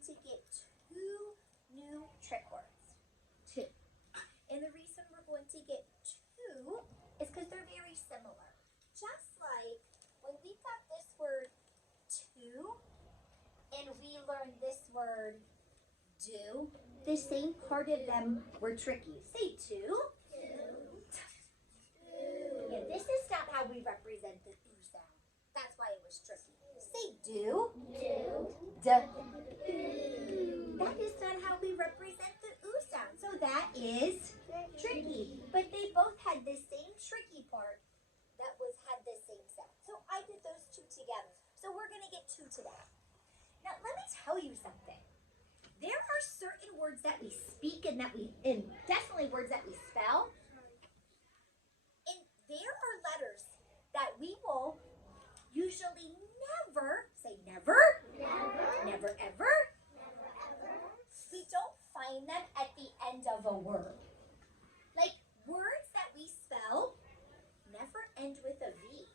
going to get two new trick words. Two. And the reason we're going to get two is because they're very similar. Just like when we got this word to and we learned this word do, the same part of them were tricky. Say two. Yeah, this is not how we represent the oo sound. That's why it was tricky. Say do. That is not how we represent the oo sound. So that is tricky. But they both had the same tricky part that had the same sound. So I did those two together. So we're going to get two today. Now let me tell you something. There are certain words that we speak and definitely words that we spell. And there are letters that we will usually never, say never, never ever, we don't find them at the end of a word. Like words that we spell never end with a V.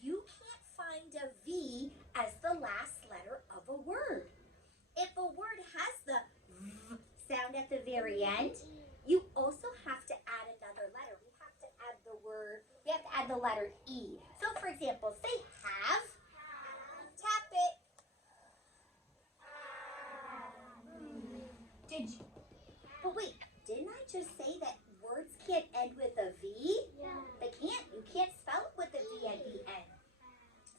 You can't find a V as the last letter of a word. If a word has the V sound at the very end, you also have to add another letter. We have to add the letter E. So for example, say have, tap it. But wait, didn't I just say that words can't end with a V? Yeah. They can't. You can't spell it with a V at the end.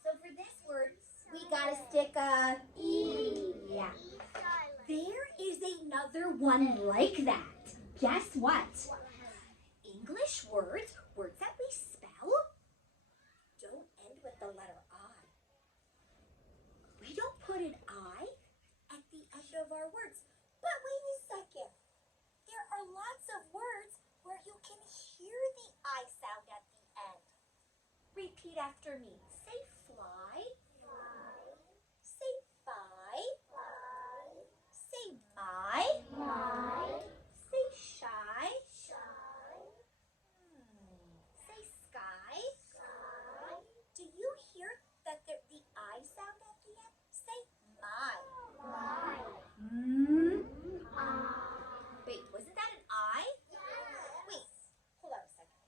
So for this word, we gotta stick a E. Yeah. There is another one like that. Guess what? English words that we spell, don't end with the letter I. We don't put an I at the end of our words. But wait a second. There are lots of words where you can hear the I sound at the end. Repeat after me. Say fly. Say buy. Say my. Say shy. Say sky. Do you hear that the I sound at the end? Say my. Wait, wasn't that an I? Yes. Wait, hold on a second.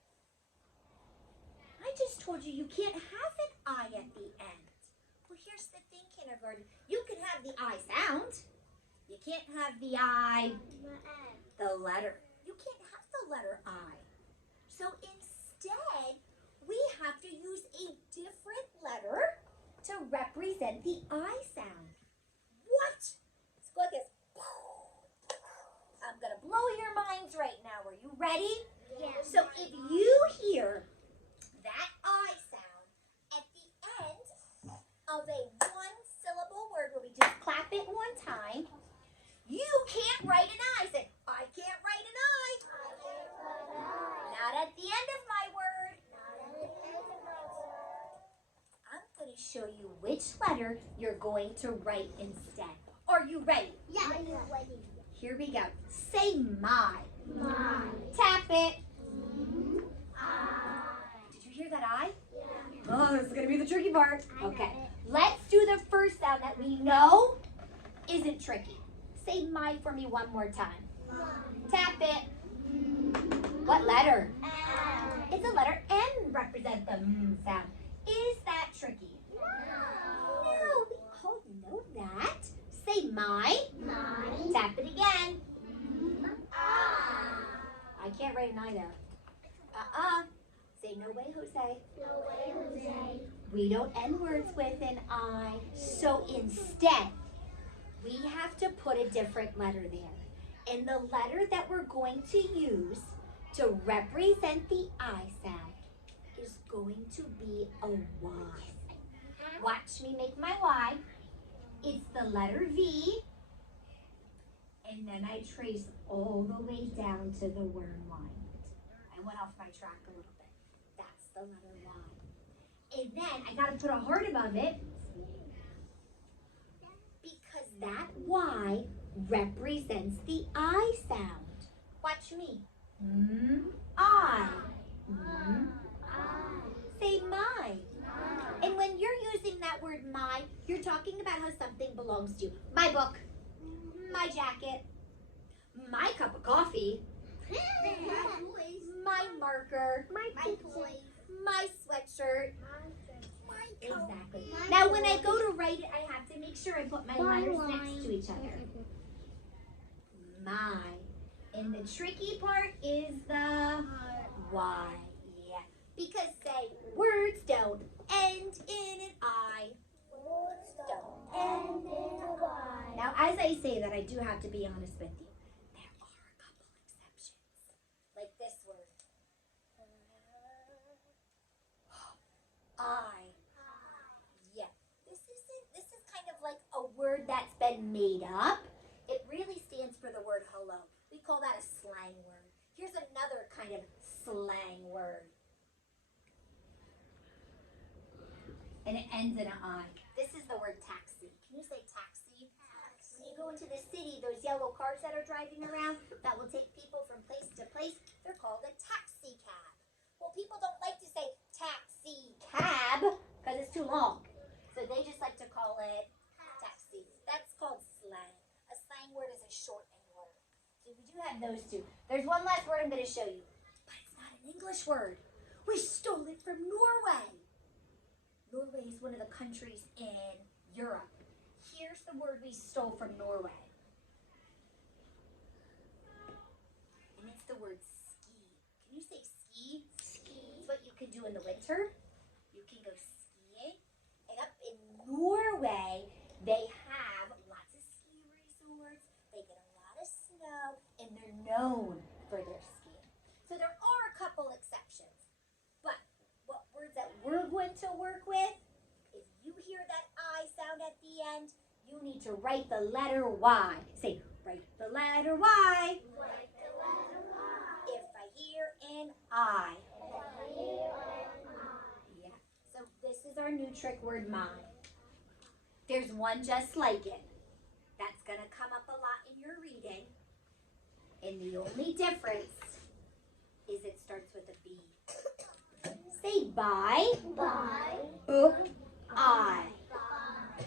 I just told you you can't have an I at the end. Well, here's the thing, kindergarten. You can have the I sound. You can't have the I, the letter. You can't have the letter I. So instead, we have to use a different letter to represent the I sound. What? Let's go like this. I'm going to blow your minds right now. Are you ready? Yeah. So if you hear that I sound at the end of a one-syllable word where we just clap it one time, you can't write an I. Say, I can't write an I. Not at the end of my word. I'm going to show you which letter you're going to write instead. Are you ready? Yeah. Here we go. Say my. My. Tap it. I. Did you hear that I? Yeah. Oh, this is going to be the tricky part. Okay. it. Let's do the first sound that we know isn't tricky. Say my for me one more time. Tap it. What letter? It's a letter N represent the sound. Is that tricky? No, we all know that. Say my. Tap it again. I can't write an I there. Say no way, Jose. We don't end words with an I. So instead, we have to put a different letter there. And the letter that we're going to use to represent the I sound is going to be a Y. Watch me make my Y. It's the letter V. And then I trace all the way down to the word line. I went off my track a little bit. That's the letter Y. And then I got to put a heart above it because that Y represents the I sound. Watch me. I. Say my. And when you're using that that word my, you're talking about how something belongs to you. My book, my jacket, my cup of coffee, my marker, My toys. my sweatshirt. My Exactly. Now when I go to write it, I have to make sure I put my letters next to each other. My. And the tricky part is the Y. Yeah. Because say words don't end in an I. Words don't end in a Y. Now as I say that, I do have to be honest with you. There are a couple exceptions. Like this word. I. Yeah. This is kind of like a word that's been made up. It really stands for the word hello. We call that a slang word. Here's another kind of slang word. And it ends in an I. This is the word taxi. Can you say taxi? When you go into the city, those yellow cars that are driving around that will take people from place to place, they're called a taxi cab. Well, people don't like to say taxi cab because it's too long. So they just like to call it taxi. That's called slang. A slang word is a shortening word. So we do have those two. There's one last word I'm going to show you. But it's not an English word. We stole it from Norway. Norway is one of the countries in Europe. Here's the word we stole from Norway. And it's the word ski. Can you say ski? Ski. It's what you can do in the winter. You can go skiing. And up in Norway, they have lots of ski resorts. They get a lot of snow, and they're known for their skiing. So there are a couple exceptions. But what words that we're going to work with, if you hear that I sound at the end, you need to write the letter Y. Say, write the letter Y. Write the letter Y. If I hear an I. If I hear an I. Yeah. So this is our new trick word, my. There's one just like it. That's going to come up a lot in your reading. And the only difference is it starts with a B. Say bye. Bye. Boop. I. Bye.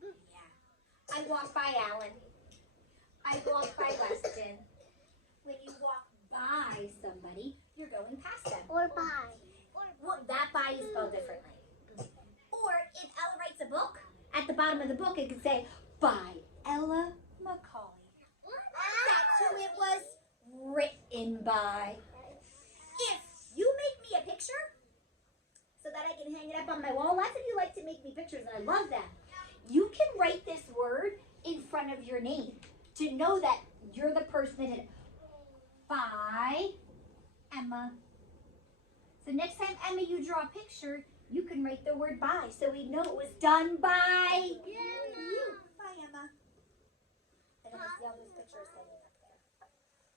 Yeah. I walk by Alan. I walk by Weston. When you walk by somebody, you're going past them. Or bye. Well, that by is spelled differently. Or if Ella writes a book, at the bottom of the book it could say, by Ella Macaulay. That's who it was written by. If you make me a picture so that I can hang it up on my wall, lots of you like to make me pictures and I love that. You can write this word in front of your name to know that you're the person that did it. By Emma. So next time, Emma, you draw a picture, you can write the word by so we know it was done by you. By Emma. And then see all those pictures hanging up there.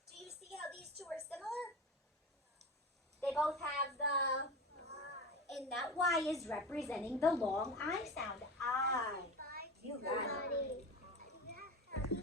Do you see how these two are similar? They both have the, and that Y is representing the long I sound. I. You got it.